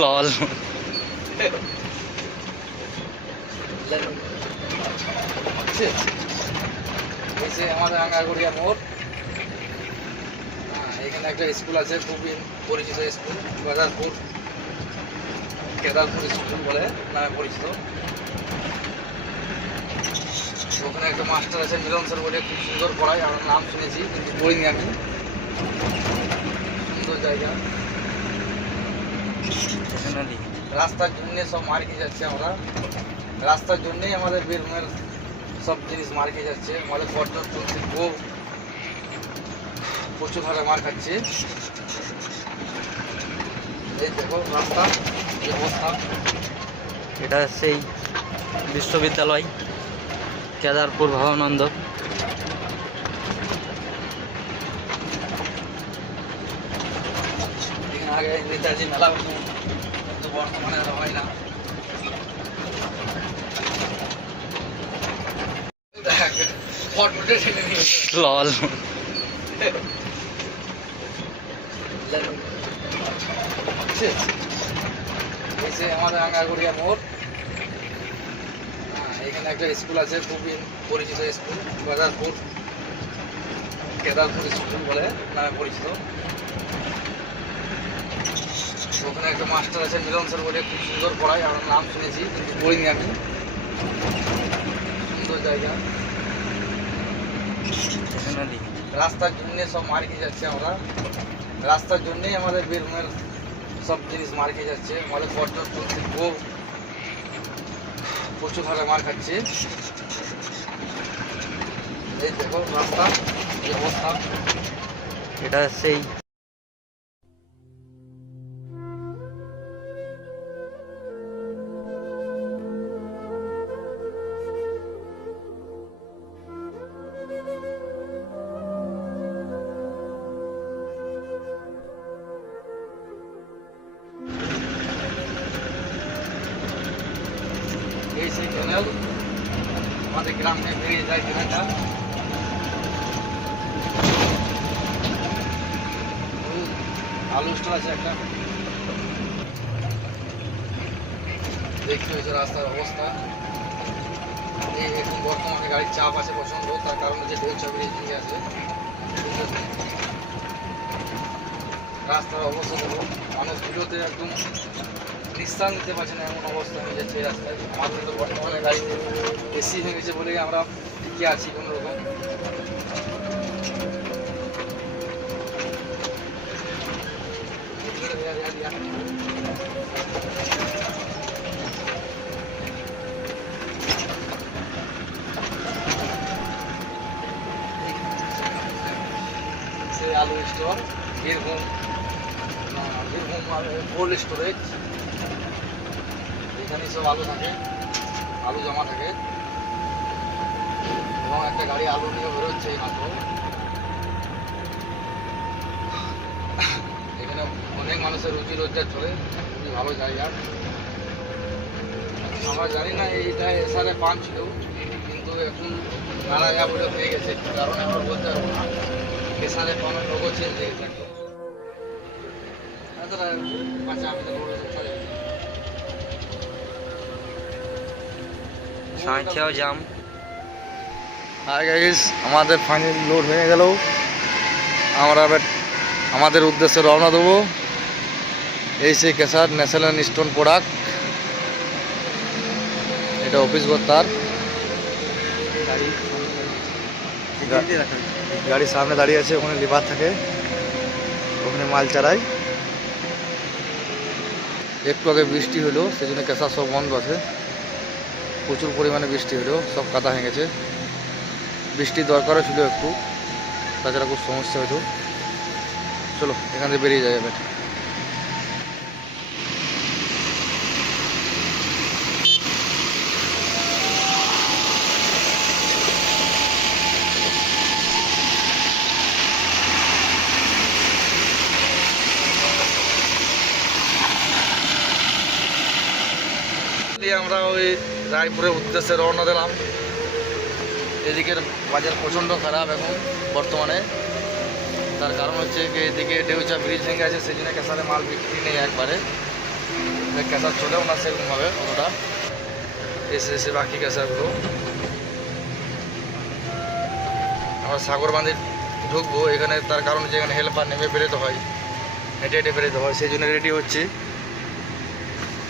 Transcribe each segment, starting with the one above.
লল আমাদের আঙ্গারগড়িয়া মোড়। এখানে একটা স্কুল আছে, খুবই পরিচিত স্কুল, বাজারপুর কেদারপুর স্কুল বলে নামে পরিচিত। ওখানে একটা মাস্টার আছে মিলন স্যার বলে, খুব সুন্দর পড়ায়, আমার নাম শুনেছি কিন্তু পড়িনি আমি। সুন্দর জায়গা, রাস্তার জন্য সব মার খেয়ে যাচ্ছে আমরা, রাস্তার জন্যই আমাদের বীরভূমের সব জিনিস মার খেয়ে যাচ্ছে। আমাদের পর্যটন শিল্প প্রচুর হারে মার খাচ্ছে। এই দেখো রাস্তা কি অবস্থা। এটা সেই বিশ্ববিদ্যালয় কেদারপুর ভবানন্দ। আগে নেতাজি মেলা হতো, কিন্তু বর্তমানে আর হয় না। লল আমাদের আঙ্গারগড়িয়া মোড়। এখানে একটা স্কুল আছে, খুবই পরিচিত স্কুল, বাজারপুর কেদারপুর স্কুল বলে নামে পরিচিত। ওখানে একটা মাস্টার আছে মিলন স্যার বলে, খুব সুন্দর পড়ায়, আমার নাম শুনেছি কিন্তু পড়িনি আমি। সুন্দর জায়গা, রাস্তার জন্য সব মার খেয়ে যাচ্ছে আমরা, রাস্তার জন্যই আমাদের বীরভূমের সব জিনিস মার খেয়ে যাচ্ছে। আমাদের পর্যটন শিল্প প্রচুর হারে মার খাচ্ছে। এই দেখো রাস্তা কি অবস্থা। এটা সেই এই সেই ক্যানেল, আমাদের গ্রামে বেরিয়ে যায় ক্যানেলটা। আলু স্টোর আছে একটা, দেখতে হয়েছে রাস্তার অবস্থা। এই এখন বর্তমানে গাড়ির চাপ আছে প্রচন্ড, তার কারণে যে ঢেউ চাপ বেরিয়ে আছে। রাস্তার অবস্থা দেখো, মানুষ ভিডিওতে একদম নিঃশ্বাস নিতে পারছে না, এমন অবস্থা হয়ে যাচ্ছে এই রাস্তায়। আমাদের তো বর্তমানে গাড়িতে এসি হয়ে গেছে বলেই আমরা টিকে আছি কোনো রকম। সেই আলু স্টোর, বীরভূম কোল্ড স্টোরেজ, এখানে সব আলু থাকে, আলু জমা থাকে। এবং একটা গাড়ি আলু নিয়ে বেরোচ্ছে এই মাত্র। এখানে অনেক মানুষের রুজি রোজগার চলে, খুবই ভালো জায়গা। আমরা জানি না এইটা এসারে পাম্প ছিল, কিন্তু এখন নানা বলে হয়ে গেছে, কারণ আমরা বলতে পারবো না। এসারে পাম্পের লোগো চেঞ্জ হয়ে গেছে একদম। সাঁইথিয়াও জাম। হাই গাইস, আমাদের ফাইনাল লোড হয়ে গেল। আমরা এবার আমাদের উদ্দেশ্যে রওনা দেবো। এই সেই কেসার ন্যাশনাল স্টোন প্রোডাক্ট, এটা অফিস ঘর তার। গাড়ির সামনে দাঁড়িয়ে আছে, ওখানে লিভার থাকে, ওখানে মাল চালায়। একটু আগে বৃষ্টি হলো, সেই জন্য কেসার সব বন্ধ আছে। প্রচুর পরিমাণে বৃষ্টি হলো, সব কাদা হয়ে গেছে। বৃষ্টির দরকারও ছিল একটু, তাছাড়া খুব সমস্যা হতো। চলো এখান থেকে বেরিয়ে যাবে। আমরা ওই রায়পুরের উদ্দেশ্যে রওনা দিলাম। এদিকের বাজার প্রচণ্ড খারাপ এখন বর্তমানে, তার কারণ হচ্ছে কি এদিকে ডেউচা ব্রিজ ভেঙে আছে, সেই জন্য ক্যাসারে মাল বিক্রি নেই একবারে, ক্যাসার চলেও না সেরকমভাবে অতটা। এসে বাকি ক্যাসারগুলো আমরা সাগর বাঁধে ঢুকবো এখানে, তার কারণ হচ্ছে এখানে হেল্পার নেমে বেরোতে হয়, হেঁটে হেঁটে বেরোতে হয়, সেই জন্য রেডি হচ্ছে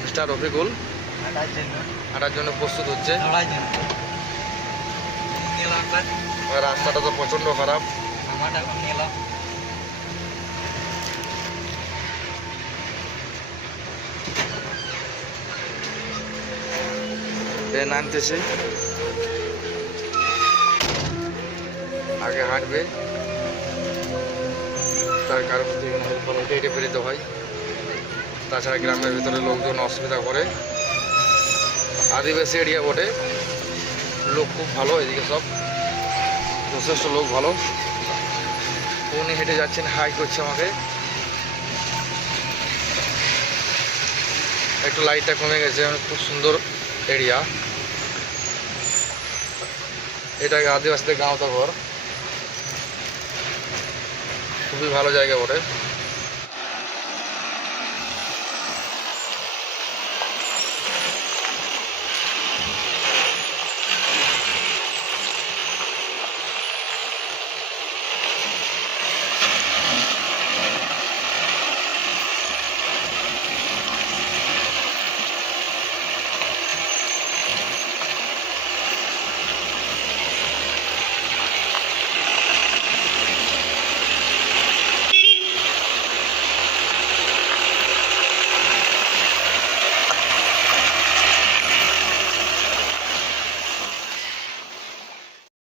মিস্টার রফিকুল, হাঁটার জন্য প্রস্তুত হচ্ছে। রাস্তাটা তো প্রচণ্ড খারাপ, নামতেছে আগে হাঁটবে, তার কারণ হচ্ছে এখানে হেল্পার হেঁটে হেঁটে বেরোতে হয়। তাছাড়া গ্রামের ভিতরে লোকজন অসুবিধা করে, আদিবাসী এরিয়া বটে, লোক খুব ভালো, এদিকে সব যথেষ্ট লোক ভালো। উনি হেঁটে যাচ্ছেন, হাই করছে আমাকে। একটু লাইটটা কমে গেছে, খুব সুন্দর এরিয়া, এটাকে আদিবাসীদের গাঁও, তো ঘর খুবই ভালো জায়গা বটে।